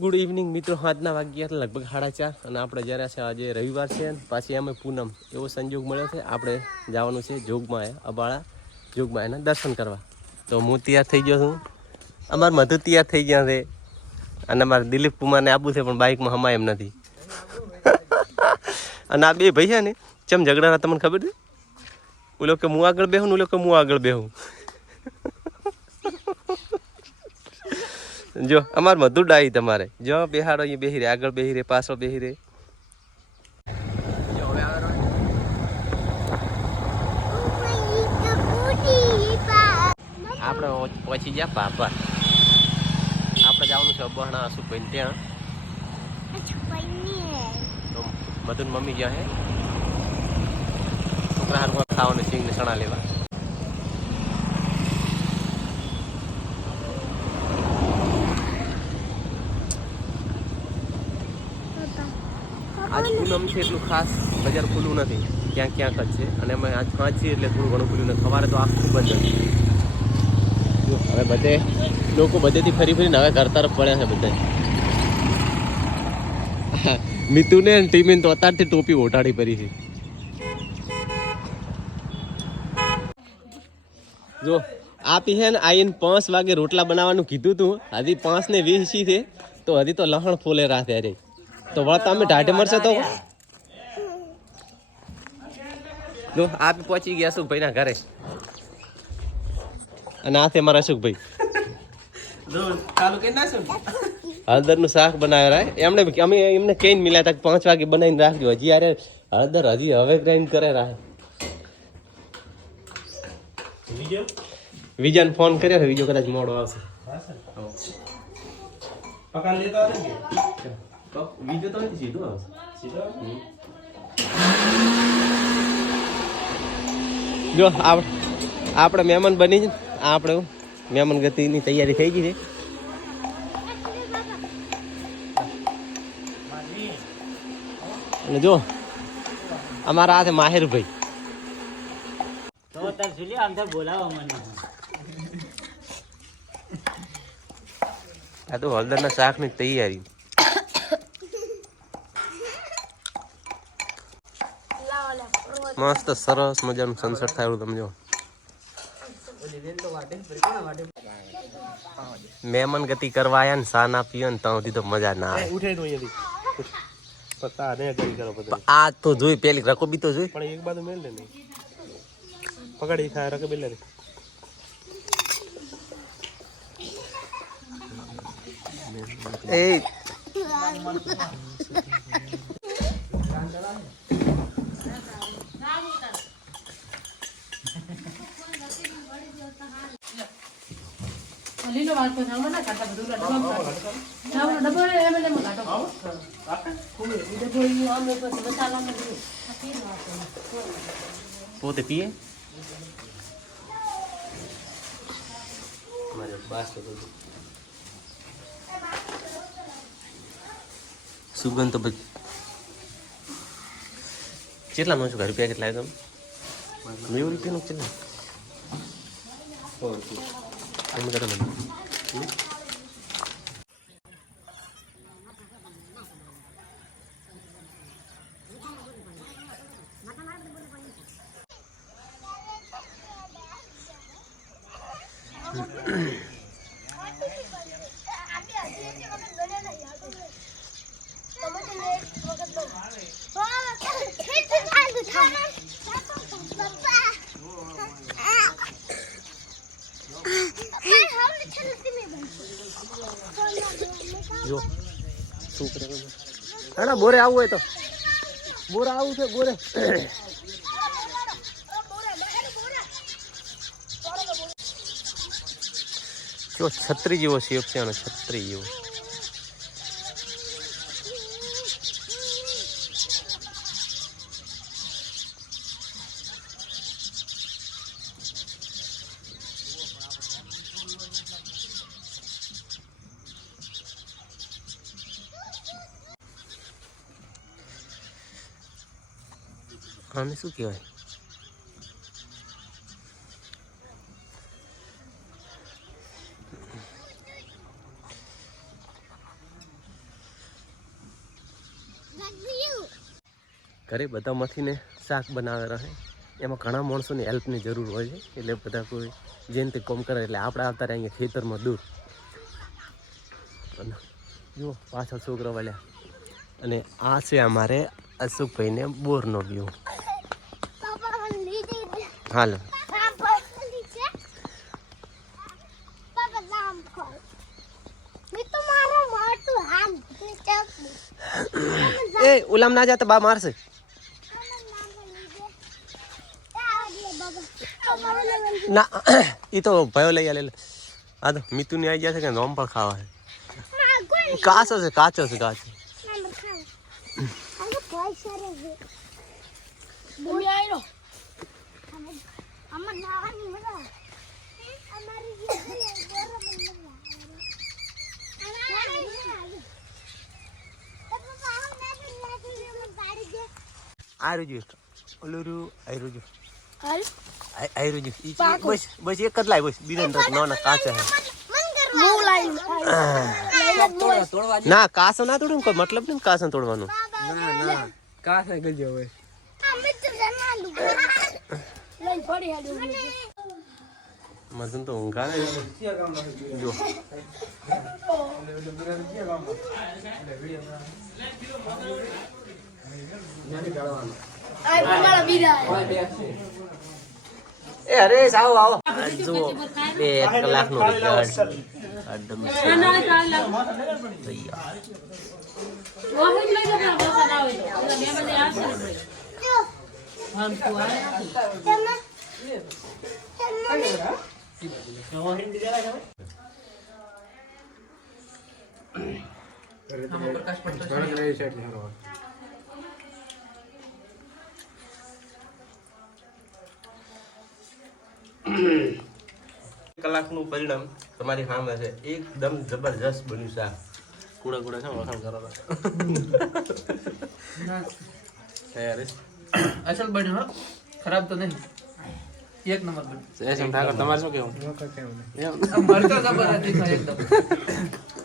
Good evening મિત્રો, આજના વાગ્યા લગભગ 4:30 અને આપણે જ્યારે છે આજે રવિવાર છે પાછી અમે પૂનમ એવો સંજોગ મળ્યો છે. આપણે જવાનું છે જોગમાં અબાળા જોગમાં એના દર્શન કરવા. તો હું તૈયાર થઈ ગયો છું, અમારે મધુ તૈયાર થઈ ગયા છે અને અમારે દિલીપ કુમારને આપવું છે પણ બાઇકમાં હમાય એમ નથી. અને આ બે ભાઈ છે ને ચમ ઝઘડા તમને ખબર છે? ઓલો કે હું આગળ બેહું ને ઓલો કે હું આગળ બેહું. જો અમારે મધુ ડાઈ તમારે જો બેહાડો અહીંયા બેહી રે, આગળ બેહી રે, પાછળ બેહી રે. આપણે પહોંચી ગયા બાપા. આપણે જવાનું છે અબહણા અશુભાઈ ત્યાં. તો મધુન મમ્મી ગયા હે છોકરા હારું ખાવાનું સિંગ ને સણા લેવા. આજ પૂનમ છે એટલું ખાસ બજાર ખુલ્લું નથી, ક્યાંક ક્યાંક જ છે. અને અમે આજ 5 છીએ એટલે થોડું ઘણું ખુલ્લું નથી. સવારે તો આખું બંધ હતું. હવે બધે લોકો બધેથી ફરી ફરીને હવે ઘર તરફ પડ્યા છે બધા. મિતુને ટીમીને તો અત્યારથી ટોપી ઓટાડી પડી છે. જો આપી છે ને આઈને 5 વાગે રોટલા બનાવવાનું કીધું તું, હજી 5:20 છે તો હજી તો લહણ ફોલે રાતે રે. તો વળતા અમે ઢાઢે મરશે તો જો આપ પહોંચી ગયા અશુભાઈ ના ઘરે. અને આ છે મારા અશુભાઈ. હળદર નું શાક બનાવ્યા રાય એમને અમે એમને કઈને મિલ્યા હતા 5 વાગે બનાવીને રાખજો. હજી યાર હળદર હજી હવે ગ્રાઇન્ડ કરે રાય. વિજયને ફોન કર્યો છે, વિજય કદાચ મોડો આવશે. વિજય તો સીધો આવશે. જો આપણે મહેમાન બની છે, આપણે મહેમાન ગતિની તૈયારી થઈ ગઈ છે. અને જો અમારા આ છે માહિરભાઈ. આ તો હળદરના શાકની તૈયારી. મસ્ત સરસ મજાનું સનસેટ થાય એવું તમે જો. મહેમાન ગતિ કરવા આયા ને સા ના પીએ ને ત્યાં સુધી તો મજા ના આવે. આ તો જોઈ પેલી રકોબી તો જોઈ પણ એક બાજુ મેલ ને પકડી ખાય રકોબી લે. એ લીલો વાળ તો સામો ના કાટા બધું ડબો એમ કાટો ડબો ઈ આમે પછી મસાલામાં દીધું પોતે પીએ મારે બાસ તો સુગંધ તો કેટલા નો છું રૂપિયા કેટલા તમે 90 રૂપિયાનું કેટલા એમ કરો મને જો શું કરે હા બોરે આવું હોય તો બોરે આવું છે બોરે. જો છત્રી જેવો શેપ છે અને છત્રી જેવો આને શું કહેવાય? ઘરે બધા મથીને શાક બનાવે રહે એમાં ઘણા માણસોની હેલ્પની જરૂર હોય છે એટલે બધા કોઈ જેને તે કોમ કરે એટલે આપણે આવતા રહ્યા અહીંયા ખેતરમાં દૂર અને જુઓ પાછળ છોકરા વાળ્યા અને આ છે અમારે અશોકભાઈને બોરનો વ્યૂ હાલો એ ઉલામ ના જાતા બા મારશે ના એ તો ભયો લઈ આલે આ તો મીતુ ની આવી ગયા છે કે નોમ પર ખાવા છે કાચો છે કાચો છે કાચો આયરુજુ ઓલુરુ આયરુજુ આયરુજુ બસ બસ એક જ લાય બસ બીજન તો ના કાચા હે ના કાસો ના તોડું કોઈ મતલબ નહીં કાસો તોડવાનું ના ના કાસો ગલજો હોય મજન તો ઊંઘા ને જો એ અરે આવો આવો જો 2 કલાક નો રિઝલ્ટ કલાકનું પરિણામ તમારી સામે છે એકદમ જબરજસ્ત બન્યું શાક કુડા કુડા છે વખાણ કરો અસલ બન્યું ખરાબ તો નહીં એક નંબર બન્યું તમારે શું કેવું મરતો જબરજસ્ત એકદમ